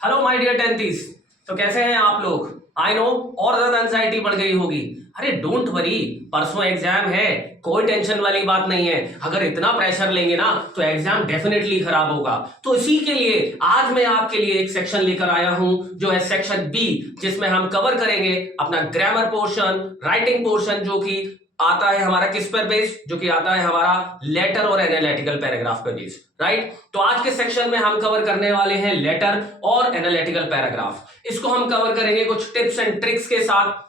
Hello my dear टेंथीज। तो कैसे हैं आप लोग? आई नो और ज्यादा एंजाइटी बढ़ गई होगी। अरे डोंट वरी, परसों एग्जाम है, कोई टेंशन वाली बात नहीं है। अगर इतना प्रेशर लेंगे ना तो एग्जाम डेफिनेटली खराब होगा। तो इसी के लिए आज मैं आपके लिए एक सेक्शन लेकर आया हूं जो है सेक्शन बी, जिसमें हम कवर करेंगे अपना ग्रामर पोर्शन, राइटिंग पोर्शन, जो कि आता है हमारा किस पर बेस्ड, जो कि आता है हमारा लेटर और एनालिटिकल पैराग्राफ पर बेस्ड, राइट। तो आज के सेक्शन में हम कवर करने वाले हैं लेटर और एनालिटिकल पैराग्राफ। इसको हम कवर करेंगे कुछ टिप्स एंड ट्रिक्स के साथ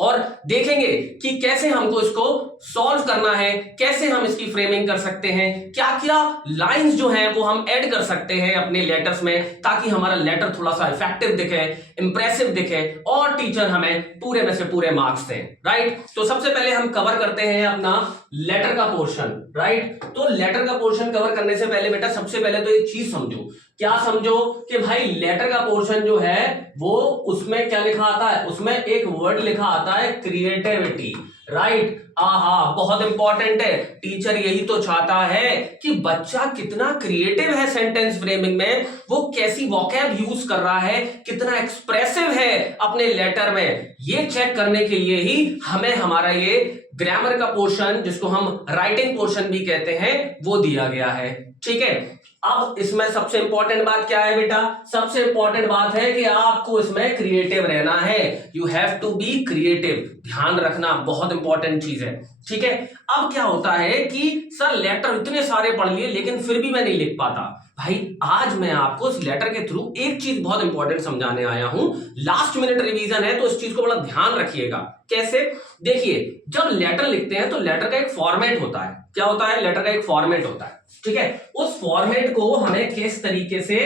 और देखेंगे कि कैसे हमको इसको सॉल्व करना है, कैसे हम इसकी फ्रेमिंग कर सकते हैं, क्या क्या लाइंस जो हैं वो हम ऐड कर सकते हैं अपने लेटर्स में, ताकि हमारा लेटर थोड़ा सा इफेक्टिव दिखे, इंप्रेसिव दिखे और टीचर हमें पूरे में से पूरे मार्क्स दें, राइट। तो सबसे पहले हम कवर करते हैं अपना लेटर का पोर्शन, राइट। तो लेटर का पोर्शन कवर करने से पहले बेटा सबसे पहले तो एक चीज समझो। क्या समझो कि भाई लेटर का पोर्शन जो है वो उसमें क्या लिखा आता है, उसमें एक वर्ड लिखा आता है क्रिएटिविटी, राइट। आहा, बहुत इंपॉर्टेंट है। टीचर यही तो चाहता है कि बच्चा कितना क्रिएटिव है सेंटेंस फ्रेमिंग में, वो कैसी वोकैब यूज कर रहा है, कितना एक्सप्रेसिव है अपने लेटर में। ये चेक करने के लिए ही हमें हमारा ये ग्रामर का पोर्शन, जिसको हम राइटिंग पोर्शन भी कहते हैं, वो दिया गया है, ठीक है। अब इसमें सबसे इंपॉर्टेंट बात क्या है बेटा? सबसे इंपॉर्टेंट बात है कि आपको इसमें क्रिएटिव रहना है। You have to be creative, ध्यान रखना, बहुत इंपॉर्टेंट चीज है, ठीक है। अब क्या होता है कि सर लेटर इतने सारे पढ़ लिए लेकिन फिर भी मैं नहीं लिख पाता। भाई आज मैं आपको इस लेटर के थ्रू एक चीज बहुत इंपॉर्टेंट समझाने आया हूं। लास्ट मिनट रिवीजन है तो इस चीज को बड़ा ध्यान रखिएगा। कैसे? देखिए, जब लेटर लिखते हैं तो लेटर का एक फॉर्मेट होता है। क्या होता है? लेटर का एक फॉर्मेट होता है, ठीक है। उस फॉर्मेट को हमें किस तरीके से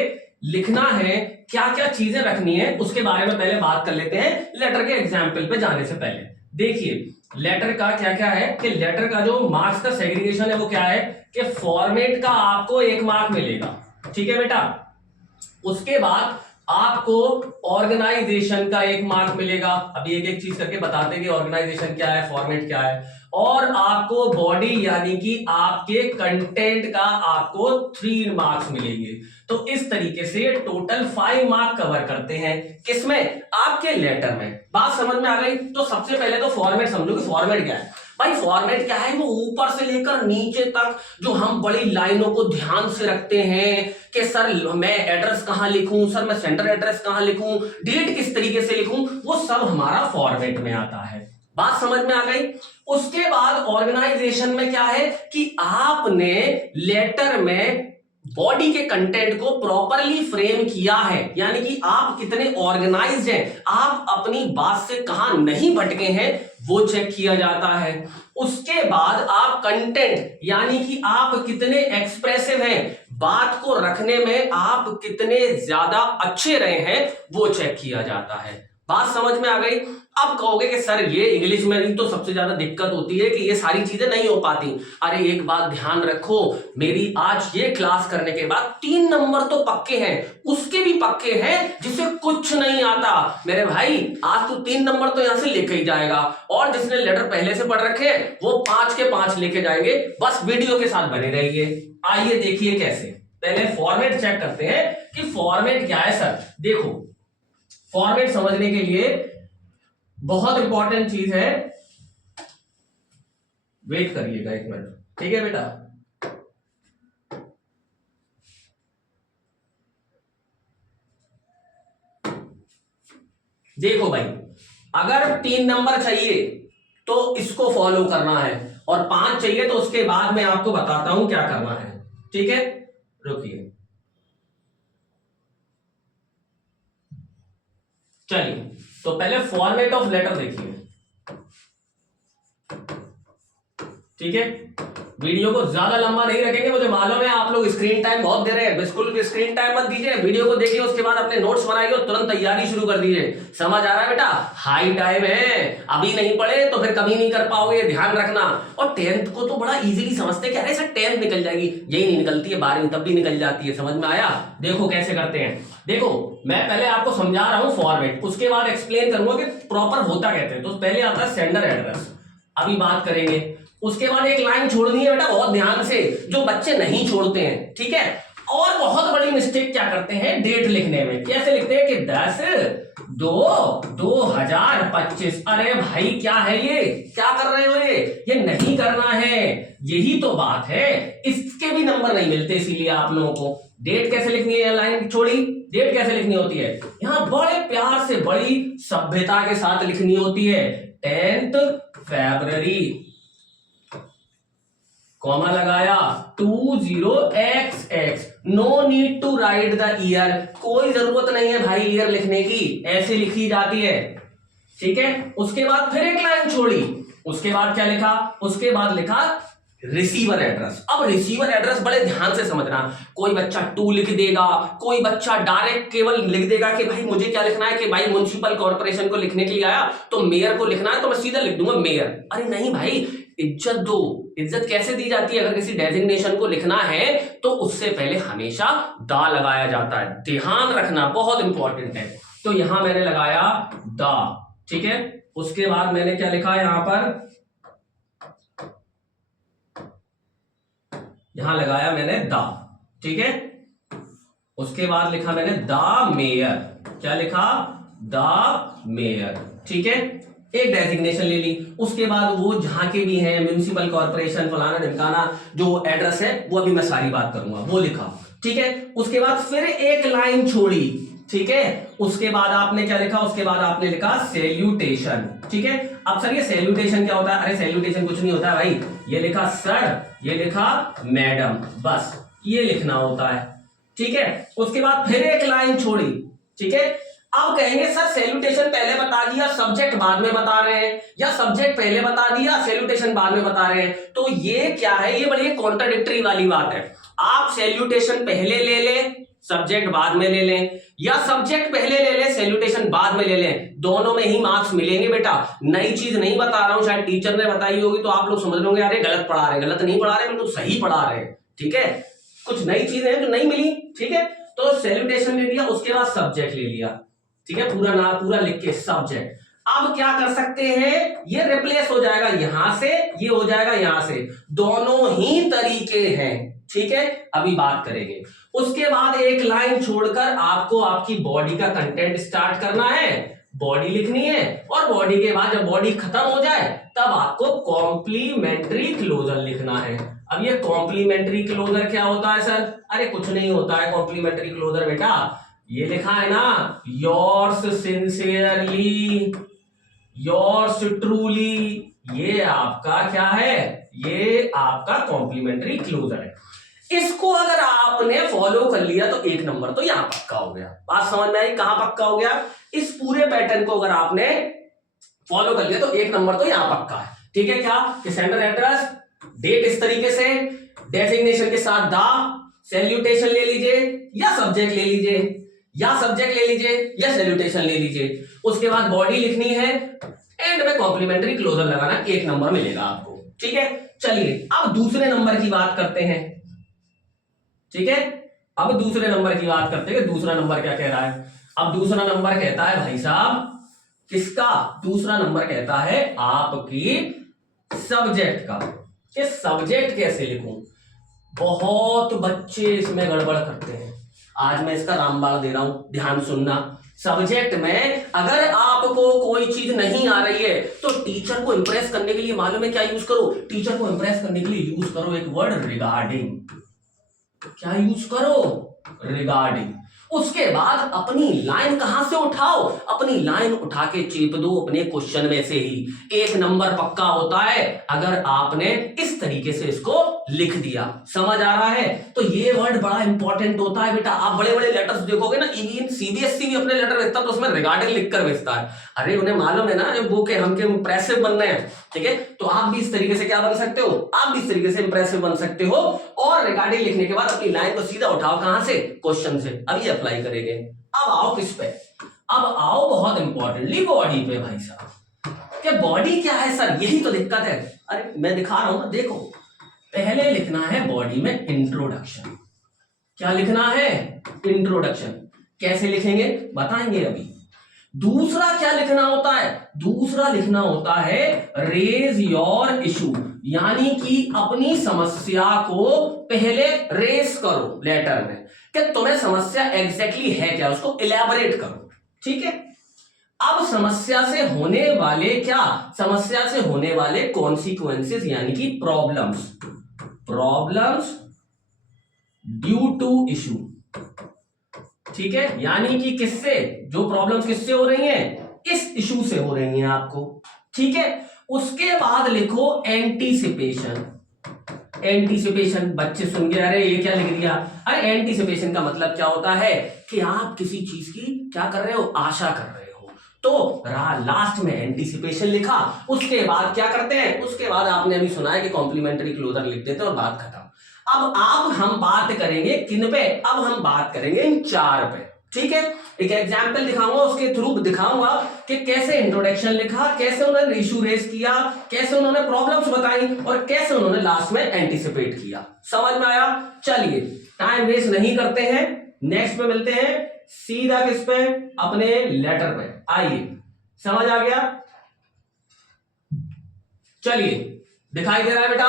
लिखना है, क्या क्या चीजें रखनी है, उसके बारे में पहले बात कर लेते हैं लेटर के एग्जाम्पल पे जाने से पहले। देखिए लेटर का क्या क्या है कि लेटर का जो मार्क्स का सेग्रीगेशन है वो क्या है कि फॉर्मेट का आपको 1 मार्क मिलेगा, ठीक है बेटा। उसके बाद आपको ऑर्गेनाइजेशन का 1 मार्क मिलेगा। अभी एक एक चीज करके बताते हैं कि ऑर्गेनाइजेशन क्या है, फॉर्मेट क्या है। और आपको बॉडी यानी कि आपके कंटेंट का आपको 3 मार्क्स मिलेंगे। तो इस तरीके से टोटल 5 मार्क कवर करते हैं, किसमें? आपके लेटर में। बात समझ में आ गई? तो सबसे पहले तो फॉर्मेट समझो कि फॉर्मेट क्या है। भाई फॉर्मेट क्या है? वो ऊपर से लेकर नीचे तक जो हम बड़ी लाइनों को ध्यान से रखते हैं कि सर मैं एड्रेस कहां लिखूं, सर मैं सेंटर एड्रेस कहां लिखूं, डेट किस तरीके से लिखूं, वो सब हमारा फॉर्मेट में आता है। बात समझ में आ गई? उसके बाद ऑर्गेनाइजेशन में क्या है कि आपने लेटर में बॉडी के कंटेंट को प्रॉपरली फ्रेम किया है, यानी कि आप कितने ऑर्गेनाइज्ड हैं, आप अपनी बात से कहां नहीं भटके हैं, वो चेक किया जाता है। उसके बाद आप कंटेंट यानी कि आप कितने एक्सप्रेसिव हैं, बात को रखने में आप कितने ज्यादा अच्छे रहे हैं, वो चेक किया जाता है। बात समझ में आ गई? अब कहोगे कि सर ये इंग्लिश में ही तो सबसे ज्यादा दिक्कत होती है कि ये सारी चीजें नहीं हो पाती। अरे एक बात ध्यान रखो, मेरी आज ये क्लास करने के बाद 3 नंबर तो पक्के हैं, उसके भी पक्के हैं जिसे कुछ नहीं आता। मेरे भाई आज तो 3 नंबर तो यहां से लेके ही जाएगा, और जिसने लेटर पहले से पढ़ रखे हैं वो 5 के 5 लेके जाएंगे। बस वीडियो के साथ बने रहिए। आइए देखिए कैसे। पहले फॉर्मेट चेक करते हैं कि फॉर्मेट क्या है। सर देखो, फॉर्मेट समझने के लिए बहुत इंपॉर्टेंट चीज है, वेट करिएगा 1 मिनट, ठीक है बेटा। देखो भाई, अगर 3 नंबर चाहिए तो इसको फॉलो करना है, और 5 चाहिए तो उसके बाद मैं आपको बताता हूं क्या करना है, ठीक है। रुकिए, चलिए तो पहले फॉर्मेट ऑफ लेटर देखिए, ठीक है। वीडियो को ज्यादा लंबा नहीं रखेंगे, मुझे मालूम है आप लोग स्क्रीन टाइम बहुत दे रहे हैं, बिल्कुल भी स्क्रीन टाइम मत दीजिए। वीडियो को देखिए, उसके बाद अपने नोट्स बनाइए और तुरंत तैयारी शुरू कर दीजिए। समझ आ रहा है बेटा? हाई टाइम है, अभी नहीं पढ़े तो फिर कभी नहीं कर पाओगे, ध्यान रखना। और 10th को तो बड़ा इजीली समझते हैं कि अरे सर 10th निकल जाएगी, यही नहीं निकलती है, 12वीं तब भी निकल जाती है। समझ में आया? देखो कैसे करते हैं। देखो मैं पहले आपको समझा रहा हूं फॉर्मेट, उसके बाद एक्सप्लेन करूंगा कि प्रॉपर होता कहते हैं। तो पहले आता है सेंडर एड्रेस, अभी बात करेंगे। उसके बाद एक लाइन छोड़नी है बेटा बहुत ध्यान से, जो बच्चे नहीं छोड़ते हैं, ठीक है। और बहुत बड़ी मिस्टेक क्या करते हैं डेट लिखने में, कैसे लिखते हैं कि 10/2/2025। अरे भाई क्या है ये, क्या कर रहे हो, ये नहीं करना है, यही तो बात है, इसके भी नंबर नहीं मिलते। इसीलिए आप लोगों को डेट कैसे लिखनी है, लाइन छोड़ी, डेट कैसे लिखनी होती है, यहां बड़े प्यार से बड़ी सभ्यता के साथ लिखनी होती है। 10th February, कॉमा लगाया 20XX, no need to write the year, कोई जरूरत नहीं है भाई ईयर लिखने की, ऐसे लिखी जाती है, ठीक है। उसके बाद फिर एक लाइन छोड़ी, उसके बाद क्या लिखा, उसके बाद लिखा रिसीवर एड्रेस। अब रिसीवर एड्रेस बड़े ध्यान से समझना, कोई बच्चा 2 लिख देगा, कोई बच्चा डायरेक्ट केवल लिख देगा कि भाई मुझे क्या लिखना है कि भाई म्युनिसिपल कॉर्पोरेशन को लिखने के लिए आया तो मेयर को लिखना है, तो मैं सीधा लिख दूंगा मेयर। अरे नहीं भाई, इज्जत दो। इज्जत कैसे दी जाती है, अगर किसी डेजिग्नेशन को लिखना है तो उससे पहले हमेशा दा लगाया जाता है, ध्यान रखना, बहुत इंपॉर्टेंट है। तो यहां मैंने लगाया दा, ठीक है। उसके बाद मैंने क्या लिखा यहां पर, यहां लगाया मैंने दा, ठीक है। उसके बाद लिखा मैंने दा मेयर, क्या लिखा, दा मेयर, ठीक है। एक डेजिग्नेशन ले ली, उसके बाद वो जहां के भी हैं म्युनिसिपल कॉर्पोरेशन फलाना ढिमकाना जो एड्रेस है वो अभी मैं सारी बात करूंगा, वो लिखा, ठीक है। उसके बाद फिर एक लाइन छोड़ी, ठीक है। उसके बाद आपने क्या लिखा, उसके बाद आपने लिखा सैल्यूटेशन, ठीक है। अब सर ये सैल्यूटेशन क्या होता है, अरे सैल्यूटेशन कुछ नहीं होता है भाई, ये लिखा सर, ये लिखा मैडम, बस ये लिखना होता है, ठीक है। उसके बाद फिर एक लाइन छोड़ी, ठीक है। अब कहेंगे सर सैल्यूटेशन पहले बता दिया, सब्जेक्ट बाद में बता रहे हैं, या सब्जेक्ट पहले बता दिया, सैल्यूटेशन बाद में बता रहे हैं, तो ये क्या है, ये बड़ी कॉन्ट्राडिक्टरी वाली बात है। आप सैल्यूटेशन पहले ले लें, सब्जेक्ट बाद में ले लें, या सब्जेक्ट पहले ले लें, सैल्यूटेशन बाद में ले लें, दोनों में ही मार्क्स मिलेंगे बेटा। नई चीज नहीं बता रहा हूं, शायद टीचर ने बताई होगी तो आप लोग समझ लोगे अरे गलत पढ़ा रहे, गलत नहीं पढ़ा रहे, बिल्कुल सही पढ़ा रहे, ठीक है। कुछ नई चीजें हैं जो नहीं मिली, ठीक है। तो सैल्यूटेशन ले लिया, उसके बाद सब्जेक्ट ले लिया, ठीक है, पूरा नाम पूरा लिख के सब्जेक्ट। अब क्या कर सकते हैं, ये रिप्लेस हो जाएगा यहां से, ये हो जाएगा यहां से, दोनों ही तरीके हैं, ठीक है। अभी बात करेंगे। उसके बाद एक लाइन छोड़कर आपको आपकी बॉडी का कंटेंट स्टार्ट करना है, बॉडी लिखनी है, और बॉडी के बाद जब बॉडी खत्म हो जाए तब आपको कॉम्प्लीमेंट्री क्लोजर लिखना है। अब ये कॉम्प्लीमेंट्री क्लोजर क्या होता है सर, अरे कुछ नहीं होता है कॉम्प्लीमेंट्री क्लोजर बेटा, ये लिखा है ना, योर्स सिंसियरली, योर्स ट्रूली, ये आपका क्या है, ये आपका कॉम्प्लीमेंट्री क्लोजर है। इसको अगर आपने फॉलो कर लिया तो 1 नंबर तो यहां पक्का हो गया। बात समझ में आई, कहां पक्का हो गया, इस पूरे पैटर्न को अगर आपने फॉलो कर लिया तो 1 नंबर तो यहां पक्का है, ठीक है। क्या कि सेंडर एड्रेस, डेट इस तरीके से, डेजिग्नेशन के साथ दा, सैल्यूटेशन ले लीजिए या सब्जेक्ट ले लीजिए, या सब्जेक्ट ले लीजिए या सैल्यूटेशन ले लीजिए। उसके बाद बॉडी लिखनी है, एंड में कॉम्प्लीमेंट्री क्लोजर लगाना, 1 नंबर मिलेगा आपको, ठीक है। चलिए अब दूसरे नंबर की बात करते हैं, ठीक है। अब दूसरे नंबर की बात करते हैं, दूसरा नंबर क्या कह रहा है। अब दूसरा नंबर कहता है भाई साहब किसका, दूसरा नंबर कहता है आपकी सब्जेक्ट का, कि सब्जेक्ट कैसे लिखूं। बहुत बच्चे इसमें गड़बड़ करते हैं, आज मैं इसका रामबाण दे रहा हूं, ध्यान सुनना। सब्जेक्ट में अगर आपको कोई चीज नहीं आ रही है तो टीचर को इंप्रेस करने के लिए मालूम है क्या यूज करो, टीचर को इंप्रेस करने के लिए यूज करो एक वर्ड रिगार्डिंग। क्या यूज करो, रिगार्डिंग। उसके बाद अपनी लाइन कहां से उठाओ, अपनी लाइन उठा के चेप दो अपने क्वेश्चन में से ही, 1 नंबर पक्का होता है अगर आपने इस तरीके से इसको लिख दिया। समझ आ रहा है, तो ये वर्ड बड़ा इंपॉर्टेंट होता है बेटा। आप बड़े बड़े लेटर्स देखोगे ना, इवन सीबीएसई भी अपने लेटर भेजता है तो उसमें रिगार्डिंग लिखकर भेजता है। अरे उन्हें मालूम है ना वो के हमके इंप्रेसिव बनना है, ठीक है। तो आप भी इस तरीके से क्या बन सकते हो, आप भी इस तरीके से इंप्रेसिव बन सकते हो, और रिगार्डिंग लिखने के बाद अपनी लाइन को सीधा उठाओ कहां से, क्वेश्चन से। अभी अप्लाई करेंगे। अब आओ किस पे, अब आओ बहुत इंपॉर्टेंटली बॉडी पे भाई साहब। क्या बॉडी क्या है सर, यही तो दिक्कत है। अरे मैं दिखा रहा हूं ना, देखो पहले लिखना है बॉडी में इंट्रोडक्शन। क्या लिखना है, इंट्रोडक्शन। कैसे लिखेंगे बताएंगे अभी। दूसरा क्या लिखना होता है, दूसरा लिखना होता है रेज योर इशू, यानी कि अपनी समस्या को पहले रेस करो लेटर में। कि तुम्हें समस्या एग्जैक्टली है क्या, उसको इलैबोरेट करो। ठीक है, अब समस्या से होने वाले क्या, समस्या से होने वाले कॉन्सिक्वेंसेस यानी कि प्रॉब्लम्स ड्यू टू इशू। ठीक है, यानी कि किससे, जो प्रॉब्लम्स किससे हो रही हैं, इस इशू से हो रही हैं आपको। ठीक है, उसके बाद लिखो एंटीसिपेशन। एंटीसिपेशन, बच्चे सुन गए, अरे ये क्या लिख दिया, अरे एंटीसिपेशन का मतलब क्या होता है कि आप किसी चीज की क्या कर रहे हो, आशा कर रहे हो। तो लास्ट में एंटीसिपेशन लिखा, उसके बाद क्या करते हैं, उसके बाद आपने अभी सुना है कि कॉम्प्लीमेंट्री क्लोजर लिख देते हैं और बात खत्म। अब हम बात करेंगे किन पे, अब हम बात करेंगे इन 4 पे। ठीक है, एक एग्जाम्पल दिखाऊंगा, उसके थ्रू दिखाऊंगा कि कैसे इंट्रोडक्शन लिखा, कैसे उन्होंने इशू रेस किया, कैसे उन्होंने प्रॉब्लम्स बताई और कैसे उन्होंने लास्ट में एंटीसिपेट किया। समझ में आया? चलिए टाइम वेस्ट नहीं करते हैं, नेक्स्ट पे मिलते हैं, सीधा किस पे, अपने लेटर पे। आइए, समझ आ गया? चलिए, दिखाई दे रहा है बेटा,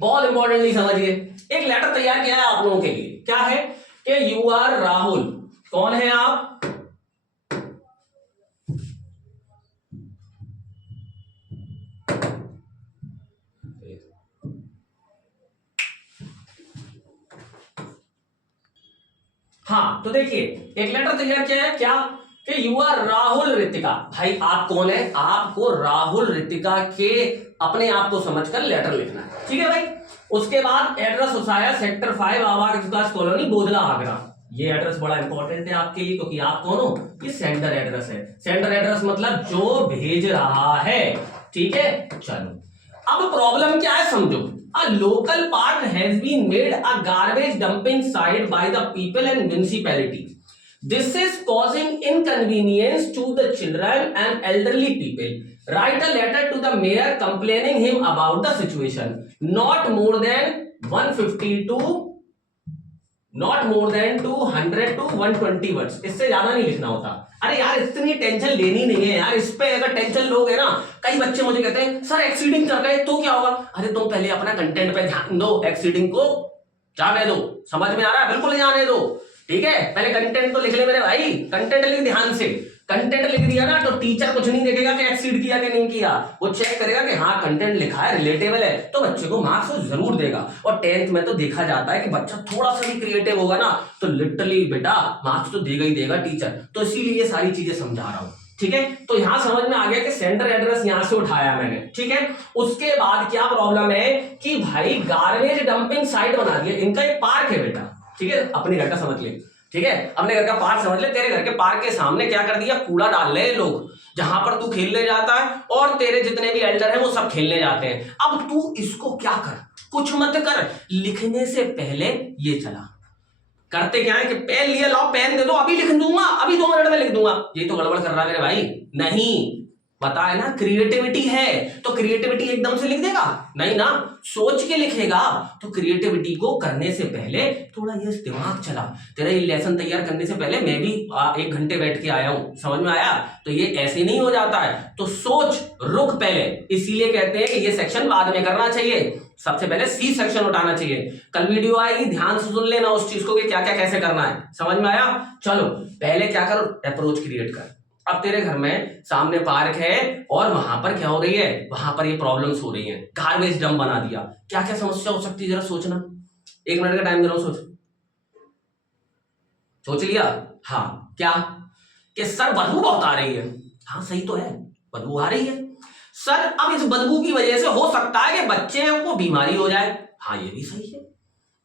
बहुत इंपॉर्टेंटली समझिए। एक लेटर तैयार किया है आप लोगों के लिए, क्या है कि यू आर राहुल। कौन है आप? हाँ, तो देखिए एक लेटर तैयार किया है, क्या कि यू आर राहुल रितिका। भाई आप कौन है, आपको राहुल रितिका के अपने आप को समझकर लेटर लिखना है। ठीक है भाई, उसके बाद एड्रेस उसाया सेक्टर 5 आवाज विकास कॉलोनी बोधला आगरा। ये एड्रेस बड़ा इंपॉर्टेंट है आपके लिए, क्योंकि आप कौन हो, ये सेंडर एड्रेस है। सेंडर एड्रेस मतलब जो भेज रहा है। ठीक है, चलो अब प्रॉब्लम क्या है समझो। A local park has been made a garbage dumping site by the people and municipality. This is causing inconvenience to the children and elderly people. Write a letter to the mayor complaining him about the situation. Not more than 150 to not more than 200 to 120 words, इससे ज्यादा नहीं लिखना होता। अरे यार इतनी tension लेनी नहीं है यार, इस पे अगर टेंशन लोगे ना, कई बच्चे मुझे कहते हैं सर एक्सीडिंग कर गए तो क्या होगा। अरे तुम पहले अपना कंटेंट पे ध्यान दो, एक्सीडिंग को जाने दो। समझ में आ रहा है? बिल्कुल जाने दो। ठीक है, पहले कंटेंट तो लिख ले मेरे भाई, कंटेंट लिख ध्यान से। कंटेंट लिख दिया ना तो टीचर कुछ नहीं देखेगा कि एक्सीड किया कि नहीं किया, वो चेक करेगा कि हाँ कंटेंट लिखा है, रिलेटेबल है, तो बच्चे को मार्क्स जरूर देगा। और 10th में तो देखा जाता है कि बच्चा थोड़ा सा भी क्रिएटिव होगा ना तो लिटरली बेटा मार्क्स तो देगा ही देगा टीचर। तो इसीलिए ये सारी चीजें समझा रहा हूं। ठीक है, तो यहां समझ में आ गया कि सेंटर एड्रेस यहां से उठाया मैंने। ठीक है, उसके बाद क्या प्रॉब्लम है कि भाई गार्बेज डंपिंग साइट बना दिया, इनका एक पार्क है बेटा। ठीक है, अपने घर का समझ ले। ठीक है, अपने घर का पार्क समझ ले, तेरे घर के पार्क के सामने क्या कर दिया, कूड़ा डाल रहे हैं लोग, जहां पर तू खेलने जाता है और तेरे जितने भी एल्डर हैं वो सब खेलने जाते हैं। अब तू इसको क्या कर, कुछ मत कर, लिखने से पहले ये चला। करते क्या है कि पेन लिया, लाओ पेन दे दो, अभी लिख दूंगा, अभी 2 मिनट में लिख दूंगा। ये तो गड़बड़ कर रहा है मेरे भाई। नहीं, पता है ना क्रिएटिविटी है, तो क्रिएटिविटी एकदम से लिख देगा नहीं ना, सोच के लिखेगा। तो क्रिएटिविटी को करने से पहले थोड़ा ये दिमाग चला। तेरा ये लेसन तैयार करने से पहले मैं भी 1 घंटे बैठ के आया हूं, समझ में आया? तो ये ऐसे नहीं हो जाता है, तो सोच, रुक पहले। इसीलिए कहते हैं कि ये सेक्शन बाद में करना चाहिए, सबसे पहले सी सेक्शन उठाना चाहिए। कल वीडियो आएगी, ध्यान से सुन लेना उस चीज को कि क्या क्या कैसे करना है। समझ में आया? चलो पहले क्या करो, अप्रोच क्रिएट कर। अब तेरे घर में सामने पार्क है और वहां पर क्या हो रही है, वहां पर ये प्रॉब्लम्स हो रही हैं, गार्बेज डंप बना दिया। क्या क्या समस्या हो सकती है जरा सोचना, 1 मिनट का टाइम दे रहा हूं, सोच लिया? हाँ, क्या कि सर बदबू बहुत आ रही है। हाँ सही तो है, बदबू आ रही है सर। अब इस बदबू की वजह से हो सकता है कि बच्चे को बीमारी हो जाए। हाँ ये भी सही है।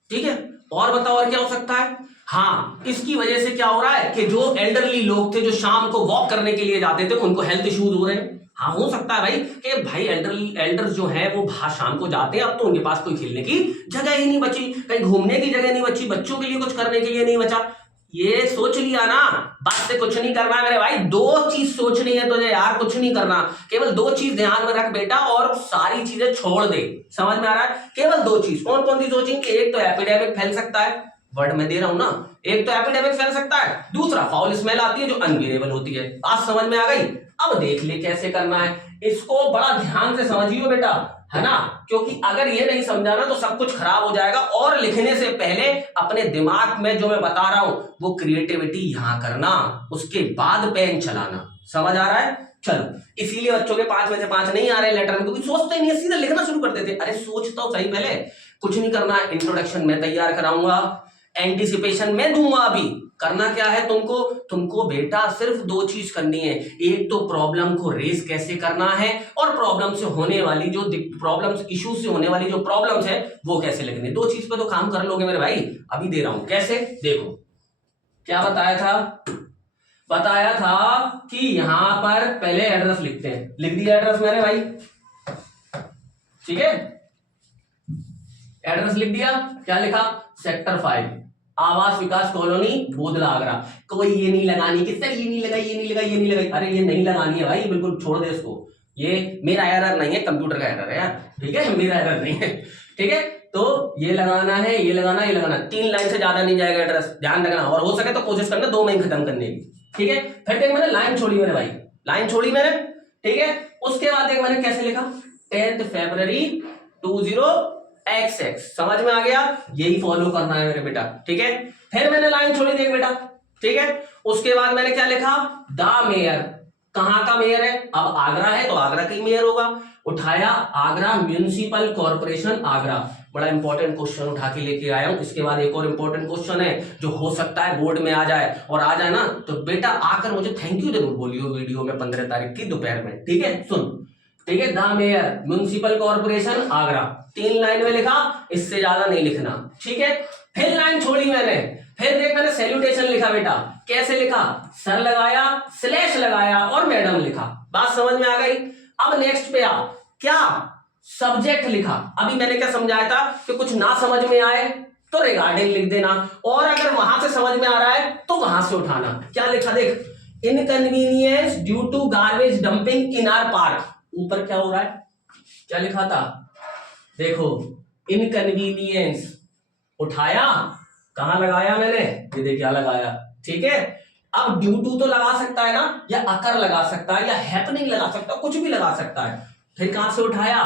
ठीक है, और बताओ और क्या हो सकता है? हाँ, इसकी वजह से क्या हो रहा है कि जो एल्डरली लोग थे जो शाम को वॉक करने के लिए जाते थे उनको हेल्थ इश्यूज हो रहे हैं। हाँ हो सकता है भाई कि भाई एल्डर्स जो है वो बाहर शाम को जाते हैं, अब तो उनके पास कोई खेलने की जगह ही नहीं बची, कहीं घूमने की जगह नहीं बची, बच्चों के लिए कुछ करने के लिए नहीं बचा। ये सोच लिया ना, बस से कुछ नहीं करना मेरे भाई, 2 चीज सोचनी है तुझे यार, कुछ नहीं करना, केवल 2 चीज ध्यान में रख बेटा और सारी चीजें छोड़ दे। समझ में आ रहा है? केवल 2 चीज। कौन कौन सी सोचेंगे? एक तो एपिडेमिक फैल सकता है, वर्ड में दे रहा हूं ना, एक तो एपिडेमिक फैल सकता है, दूसरा फाउल स्मेल आती है जो अनबियरेबल होती है। बात समझ में आ गई? अब देख ले कैसे करना है इसको, बड़ा ध्यान से समझियो बेटा। है ना, क्योंकि अगर ये नहीं समझा ना तो सब कुछ खराब हो जाएगा। और लिखने से पहले अपने दिमाग में जो मैं बता रहा हूं वो क्रिएटिविटी यहां करना, उसके बाद पेन चलाना। समझ आ रहा है? चलो, इसीलिए बच्चों के 5 में से 5 नहीं आ रहे लेटर में, क्योंकि सोचते ही नहीं, सीधा लिखना शुरू कर देते। अरे सोचता हूं सही, पहले कुछ नहीं करना, इंट्रोडक्शन में तैयार कराऊंगा, एंटिसिपेशन में दूंगा। अभी करना क्या है तुमको बेटा सिर्फ 2 चीज करनी है। एक तो प्रॉब्लम को रेज कैसे करना है, और प्रॉब्लम से होने वाली जो प्रॉब्लम्स, इश्यू से होने वाली जो प्रॉब्लम्स है वो कैसे लिखनी है। 2 चीज पे तो काम कर लोगे मेरे भाई। अभी दे रहा हूं कैसे, देखो क्या बताया था कि यहां पर पहले एड्रेस लिखते हैं। लिख दिया एड्रेस मैंने भाई, ठीक है, एड्रेस लिख दिया। क्या लिखा? सेक्टर 5 आवास विकास कॉलोनी बोधला आगरा। कोई ये नहीं लगानी कि सर ये नहीं लगाई, ये नहीं लगाई, ये नहीं लगाई। अरे ये नहीं लगानी है भाई, बिल्कुल छोड़ दे इसको। ये मेरा एरर नहीं है, कंप्यूटर का एरर है यार, ठीक है, मेरा एरर नहीं है, ठीक है। तो ये लगाना है, ये लगाना, ये लगाना। 3 लाइन से ज्यादा नहीं जाएगा एड्रेस, ध्यान रखना। और हो सके तो कोशिश करना 2 में ही खत्म करने की, ठीक है। फिर देख मैंने लाइन छोड़ी मेरे भाई, लाइन छोड़ी मैंने, ठीक है। उसके बाद देख मैंने कैसे लिखा, 10 फरवरी 20XX। समझ में आ गया? यही फॉलो करना है मेरे बेटा, ठीक है। फिर मैंने लाइन छोड़ी, देख बेटा, ठीक है। उसके बाद मैंने क्या लिखा, द मेयर। कहां का मेयर है? अब आगरा है तो आगरा का ही मेयर होगा। उठाया आगरा म्युनिसिपल कॉर्पोरेशन आगरा। बड़ा इंपॉर्टेंट क्वेश्चन उठा के लेके आया हूं। इसके बाद एक और इंपॉर्टेंट क्वेश्चन है जो हो सकता है बोर्ड में आ जाए, और आ जाए ना तो बेटा आकर मुझे थैंक यू जरूर बोलियो वीडियो में 15 तारीख की दोपहर में, ठीक है। सुन, ठीक है, the mayor municipal corporation Agra, 3 line में लिखा, इससे ज्यादा नहीं लिखना, ठीक है। फिर लाइन छोड़ी मैंने, फिर देख मैंने सैल्यूटेशन लिखा बेटा। कैसे लिखा? सर लगाया, स्लैश लगाया और मैडम लिखा। बात समझ में आ गई? अब नेक्स्ट पे आ, क्या सब्जेक्ट लिखा। अभी मैंने क्या समझाया था कि कुछ ना समझ में आए तो रिगार्डिंग लिख देना, और अगर वहां से समझ में आ रहा है तो वहां से उठाना। क्या लिखा देख, inconvenience due to garbage dumping in our park. ऊपर क्या हो रहा है, क्या लिखा था, देखो, इनकन्वीनियंस। उठाया, कहां लगाया मैंने, ये देख क्या लगाया, ठीक है। अब ड्यू टू तो लगा सकता है ना, या अकर लगा सकता है, या हैपनिंग लगा सकता है, कुछ भी लगा सकता है। फिर कहां से उठाया,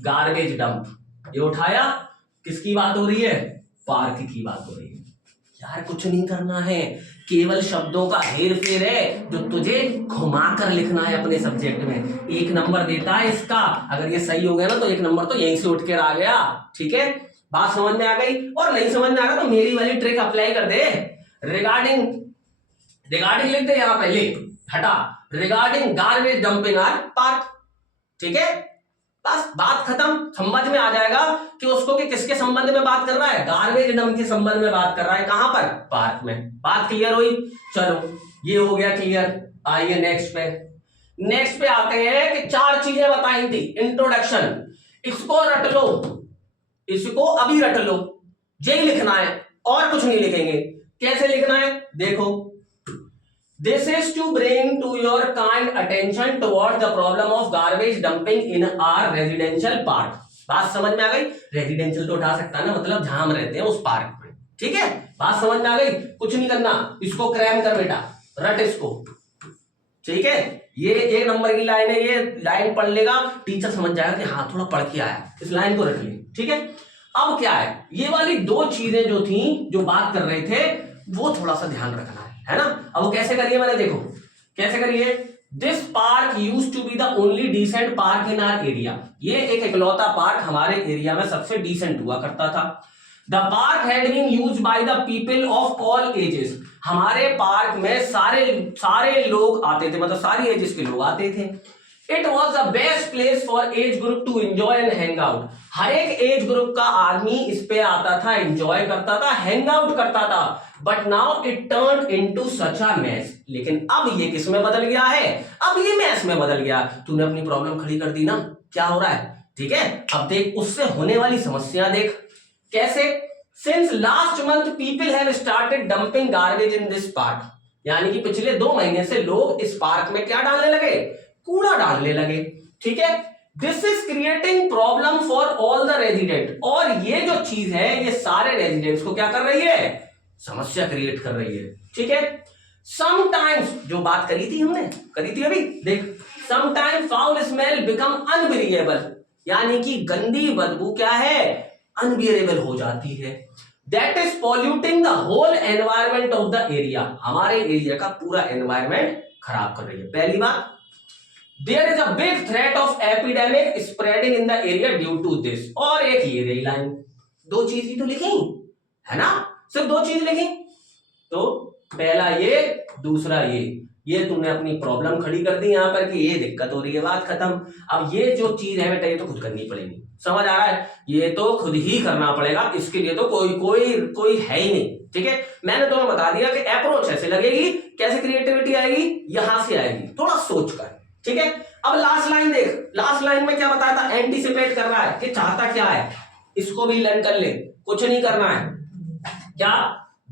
गार्बेज डंप। ये उठाया, किसकी बात हो रही है, पार्क की बात हो रही है। यार कुछ नहीं करना है, केवल शब्दों का हेर फेर है जो तुझे घुमा कर लिखना है अपने सब्जेक्ट में। 1 नंबर देता है इसका, अगर ये सही हो गया ना तो 1 नंबर तो यहीं से उठ कर आ गया, ठीक है। बात समझ में आ गई? और नहीं समझ में आ रहा तो मेरी वाली ट्रिक अप्लाई कर दे। रिगार्डिंग, रिगार्डिंग लिख दे यहां पहले, हटा, regarding garbage dumping our park, ठीक है। बस बात खत्म। समझ में आ जाएगा कि उसको कि किसके संबंध में बात कर रहा है, गार्बेज डंप के संबंध में बात कर रहा है। कहां पर, पार्क में। बात क्लियर हुई? चलो ये हो गया क्लियर। आइए नेक्स्ट पे, नेक्स्ट पे आते हैं कि 4 चीजें बताई थी। इंट्रोडक्शन, इसको रट लो, इसको अभी रट लो, यही लिखना है और कुछ नहीं लिखेंगे। कैसे लिखना है देखो, This is to bring to your kind attention towards the problem of garbage dumping in our residential park. बात समझ में आ गई? रेजिडेंशियल तो उठा सकता है ना, मतलब जहां हम रहते हैं उस पार्क में, ठीक है। बात समझ में आ गई? कुछ नहीं करना, इसको क्रैम कर बेटा, रट इसको, ठीक है। ये 1 नंबर की लाइन है, ये लाइन पढ़ लेगा टीचर, समझ जाएगा कि हाँ थोड़ा पढ़ के आया, इस लाइन को रख ले, ठीक है। अब क्या है, ये वाली 2 चीजें जो थी, जो बात कर रहे थे, वो थोड़ा सा ध्यान रखना है ना। अब वो कैसे करिए मैंने, देखो कैसे करिए। This park used to be the only decent park in our area. ये एक इकलौता पार्क हमारे एरिया में सबसे डिसेंट हुआ करता था। The park had been used by the people of all ages. हमारे पार्क में सारे लोग आते थे, मतलब सारी एजेस के लोग आते थे। It was the best place for age group to enjoy and hang out. हर एक एज ग्रुप का आदमी इस पे आता था, एंजॉय करता था, हैंग आउट करता था। But now it turn into such a mess. लेकिन अब ये किस में बदल गया है, अब ये मैस में बदल गया। तूने अपनी प्रॉब्लम खड़ी कर दी ना, क्या हो रहा है, ठीक है। अब देख उससे होने वाली समस्या देख कैसे। Since last month people have started dumping garbage in this park. यानी कि पिछले 2 महीने से लोग इस पार्क में क्या डालने लगे, कूड़ा डालने लगे, ठीक है। This is creating problem for all the resident. और ये जो चीज है ये सारे रेजिडेंट्स को क्या कर रही है, समस्या क्रिएट कर रही है, ठीक है। समटाइम्स, जो बात करी थी हमने, करी थी अभी, देख, sometimes foul smell become unbelievable. यानी कि गंदी बदबू क्या है, अनबियरेबल हो जाती है। That is polluting the whole environment of the area, हमारे एरिया का पूरा एनवायरमेंट खराब कर रही है। पहली बात, there is a big threat of epidemic spreading in the area due to this. और एक ये रही लाइन, दो चीज ही तो लिखी है ना, सिर्फ दो चीज लिखी, तो पहला ये, दूसरा ये तूने अपनी प्रॉब्लम खड़ी कर दी यहां पर कि ये दिक्कत हो रही है, बात खत्म। अब ये जो चीज है बेटा, ये तो खुद करनी पड़ेगी, समझ आ रहा है, ये तो खुद ही करना पड़ेगा, इसके लिए तो कोई है ही नहीं, ठीक है। मैंने तुम्हें बता दिया कि अप्रोच ऐसे लगेगी, कैसे क्रिएटिविटी आएगी, यहां से आएगी, थोड़ा सोच कर, ठीक है। अब लास्ट लाइन देख, लास्ट लाइन में क्या बताया था, एंटीसिपेट कर रहा है कि चाहता क्या है, इसको भी लर्न कर ले, कुछ नहीं करना है क्या।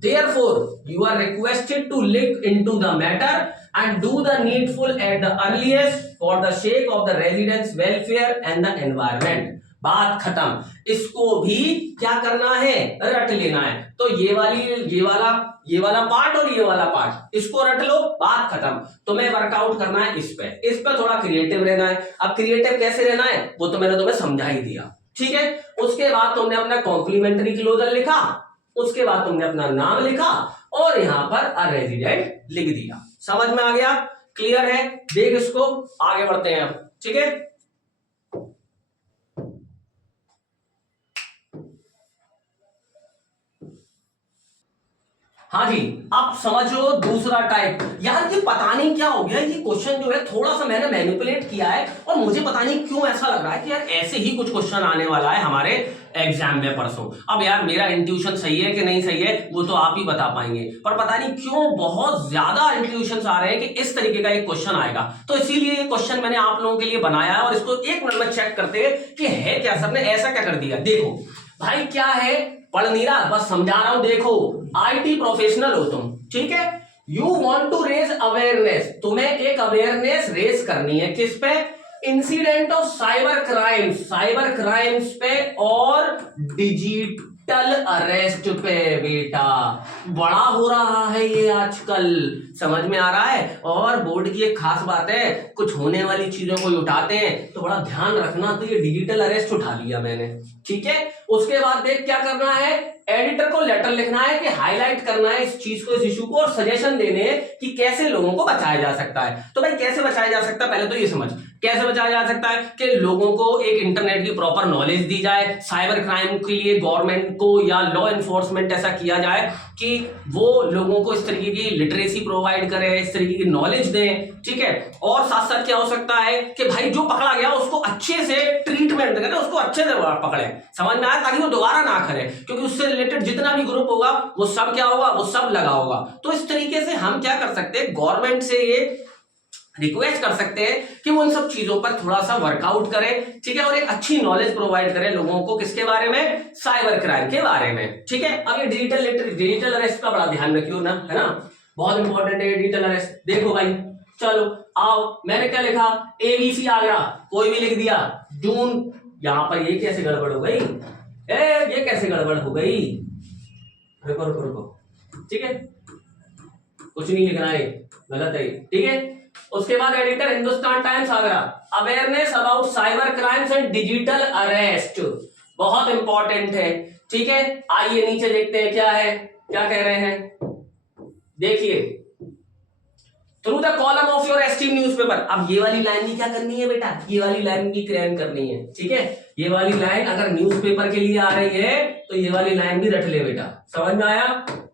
Therefore, you are requested to look into the matter and do the needful at the earliest for the sake of the residents' welfare and the environment. बात खत्म। इसको भी क्या करना है, रट लेना है। तो ये वाला पार्ट और ये वाला पार्ट, इसको रट लो, बात खत्म। तुम्हें वर्कआउट करना है इस पे थोड़ा क्रिएटिव रहना है। अब क्रिएटिव कैसे रहना है वो तो मैंने तुम्हें समझा ही दिया, ठीक है। उसके बाद तुमने अपना कॉम्प्लीमेंट्री क्लोजर लिखा, उसके बाद तुमने अपना नाम लिखा और यहां पर अ रेजिडेंट लिख दिया। समझ में आ गया, क्लियर है। देख इसको, आगे बढ़ते हैं अब, ठीक है। हाँ जी, अब समझो दूसरा टाइप। यार ये पता नहीं क्या हो गया, ये क्वेश्चन जो है थोड़ा सा मैंने मैनिपुलेट किया है और मुझे पता नहीं क्यों ऐसा लग रहा है कि यार ऐसे ही कुछ क्वेश्चन आने वाला है हमारे एग्जाम में परसों। अब यार मेरा इंट्यूशन सही है कि नहीं सही है वो तो आप ही बता पाएंगे, पर पता नहीं क्यों बहुत ज्यादा इंट्यूशन आ रहे हैं कि इस तरीके का एक क्वेश्चन आएगा। तो इसीलिए ये क्वेश्चन मैंने आप लोगों के लिए बनाया है और इसको एक मिनट में चेक करते हैं कि है क्या, सर ने ऐसा क्या कर दिया। देखो भाई क्या है, पढ़ नहीं रहा, बस समझा रहा हूं। देखो आईटी प्रोफेशनल हो तुम, ठीक है, you want to raise awareness, तुम्हें एक अवेयरनेस रेज करनी है, किस पे, इंसिडेंट ऑफ साइबर क्राइम्स पे और डिजिटल अरेस्ट पे। बेटा बड़ा हो रहा है ये आजकल, समझ में आ रहा है। और बोर्ड की एक खास बात है, कुछ होने वाली चीजों को उठाते हैं तो बड़ा ध्यान रखना। तो ये डिजिटल अरेस्ट उठा लिया मैंने, ठीक है। उसके बाद देख क्या करना है, एडिटर को लेटर लिखना है कि हाईलाइट करना है इस चीज को, इस इशू को, और सजेशन देने कि कैसे लोगों को बचाया जा सकता है। तो भाई कैसे बचाया जा सकता है, पहले तो ये समझ कैसे बचाया जा सकता है कि लोगों को एक इंटरनेट की प्रॉपर नॉलेज दी जाए। साइबर क्राइम के लिए गवर्नमेंट को या लॉ एनफोर्समेंट ऐसा किया जाए कि वो लोगों को इस तरीके की लिटरेसी प्रोवाइड करे, इस तरीके की नॉलेज दें, ठीक है। और साथ साथ क्या हो सकता है कि भाई जो पकड़ा गया उसको अच्छे से ट्रीटमेंट करें, उसको अच्छे से पकड़े, समझ में आया, ताकि वो दोबारा ना करे, क्योंकि उससे रिलेटेड जितना भी ग्रुप होगा वो सब क्या होगा, वो सब लगा होगा। तो इस तरीके से हम क्या कर सकते हैं, गवर्नमेंट से ये रिक्वेस्ट कर सकते हैं कि वो इन सब चीजों पर थोड़ा सा वर्कआउट करें, ठीक है, और एक अच्छी नॉलेज प्रोवाइड करें लोगों को, किसके बारे में, साइबर क्राइम के बारे में, ठीक है। अब ये डिजिटल अरेस्ट का बड़ा ध्यान रखियो ना, है ना, बहुत इंपॉर्टेंट है डिजिटल अरेस्ट। देखो भाई चलो आओ, मैंने क्या लिखा, एबीसी आ गया, कोई भी लिख दिया, जून, यहां पर ये कैसे गड़बड़ हो गई, ये कैसे गड़बड़ हो गई, रुको रुको रुको, ठीक है, कुछ नहीं लिखना है, गलत है, ठीक है। उसके बाद एडिटर हिंदुस्तान टाइम्स आ गया, awareness about cyber crimes and digital arrest, बहुत इंपॉर्टेंट है, ठीक है। आइए नीचे देखते हैं क्या है, क्या कह रहे हैं, देखिए, through the column of your esteem newspaper. अब ये वाली लाइन भी क्या करनी है बेटा, ये वाली लाइन भी क्रैंक करनी है, ठीक है। ये वाली लाइन अगर न्यूज़पेपर के लिए आ रही है तो ये वाली लाइन भी रट ले बेटा, समझ में आया,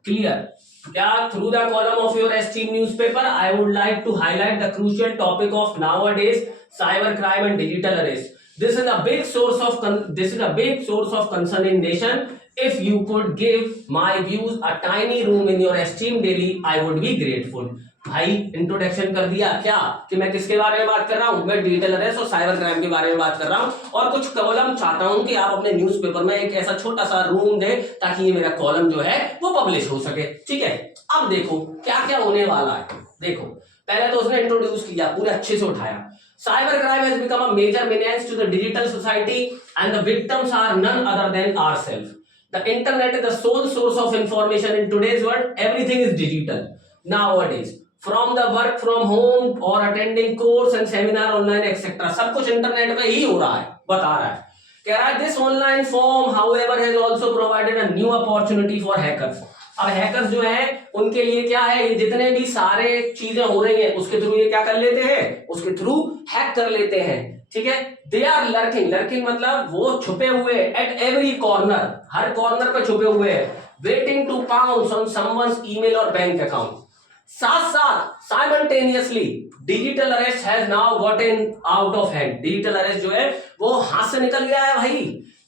क्लियर। क्या, through the column of your esteem newspaper I would like to highlight the crucial topic of nowadays cyber crime and digital arrest. This is a big source of concern in nation. If you could give my views a tiny room in your esteemed daily, I would be grateful. भाई introduction कर दिया क्या कि मैं किसके बारे में बात कर रहा हूं, मैं डिजिटल अरेस्ट और साइबर क्राइम के बारे में बात कर रहा हूं, और कुछ कॉलम चाहता हूं कि आप अपने न्यूज़पेपर में एक ऐसा छोटा सा रूम दें ताकि ये मेरा कॉलम जो है वो पब्लिश हो सके, ठीक है। अब देखो क्या क्या होने वाला है, देखो पहले तो उसने इंट्रोड्यूस किया, पूरे अच्छे से उठाया। Cyber crime has become a major menace to the digital society and the victims are none other than ourselves. The internet is the sole source of information in today's world. Everything is digital nowadays. From the work from home or attending course and seminar online etc. सब कुछ internet पे ही हो रहा है, बता रहा है, कह रहा है this online form however has also provided a new opportunity for hackers. अब हैकर्स जो है उनके लिए क्या है, ये जितने भी सारे चीजें हो रही हैं उसके थ्रू ये क्या कर लेते हैं, उसके थ्रू हैक कर लेते हैं, ठीक है। दे आर लर्किंग, लर्किंग मतलब वो छुपे हुए, एट एवरी कॉर्नर, हर कॉर्नर पे छुपे हुए हैं, waiting to pounce on someone's email और बैंक अकाउंट। साथ साथ simultaneously digital arrest has now gotten out of hand. Digital arrest जो है वो हाथ से निकल गया है भाई,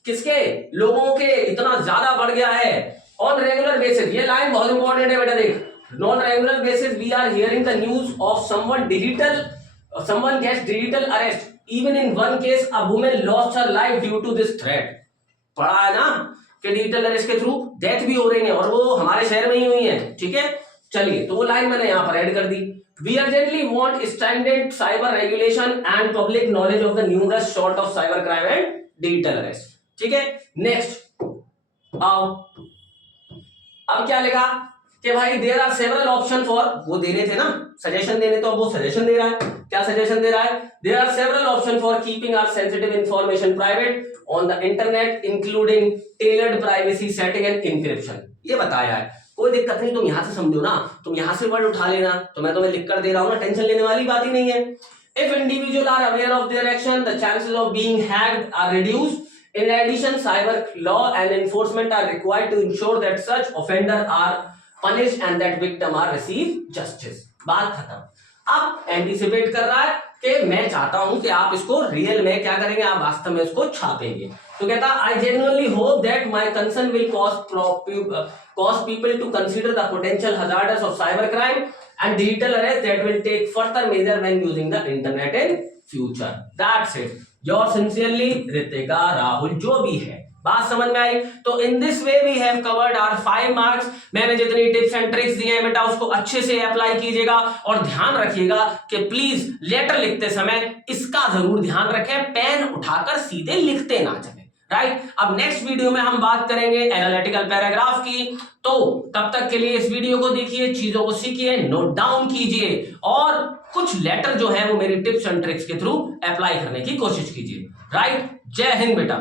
किसके, लोगों के, इतना ज्यादा बढ़ गया है। ऑन रेगुलर बेसिस, ये लाइन बहुत इंपॉर्टेंट है बेटा, देख, non regular basis we are hearing the news of someone gets digital arrest, even in one case a woman lost her life due to this threat। पढ़ा है ना कि digital arrest के थ्रू डेथ भी हो रही है, और वो हमारे शहर में ही हुई है, ठीक है। चलिए, तो वो लाइन मैंने यहां पर ऐड कर दी। We urgently want standard cyber regulation and public knowledge of the numerous sort of cyber crime and digital arrest, ठीक है। नेक्स्ट आओ, अब क्या लिखा कि भाई there are several option for, वो देने थे ना सजेशन देने, तो अब वो सजेशन दे रहा है। क्या सजेशन दे रहा है, there are several option for keeping our sensitive information private on the internet including tailored privacy setting and encryption. ये बताया है, कोई दिक्कत नहीं, तुम यहां से समझो ना, तुम यहां से वर्ड उठा लेना, तो मैं तुम्हें लिख कर दे रहा हूं ना, टेंशन लेने वाली बात ही नहीं है। If individual are aware of their action the chances of being hacked are reduced. In addition, cyber law and enforcement are required to ensure that such offenders are punished and that victims are receive justice। बात खत्म। अब anticipate कर रहा है कि मैं चाहता हूं कि आप इसको रियल में क्या करेंगे, आप वास्तव में इसको छापेंगे। तो कहता I genuinely hope that my concern will cause people to consider the potential hazards of cyber crime and digital arrest that will take further measure when using the internet in future। That's it। Your sincerely Ritika Rahul, जो भी है। बात समझ में आई? तो in this way we have covered our 5 marks. मैंने जितनी टिप्स एंड ट्रिक्स दिए हैं बेटा उसको अच्छे से अप्लाई कीजिएगा, और ध्यान रखिएगा कि प्लीज लेटर लिखते समय इसका जरूर ध्यान रखें, पेन उठाकर सीधे लिखते ना चले, राइट। अब नेक्स्ट वीडियो में हम बात करेंगे एनालिटिकल पैराग्राफ की, तो तब तक के लिए इस वीडियो को देखिए, चीजों को सीखिए, नोट डाउन कीजिए, और कुछ लेटर जो है वो मेरी टिप्स एंड ट्रिक्स के थ्रू अप्लाई करने की कोशिश कीजिए, राइट। जय हिंद बेटा।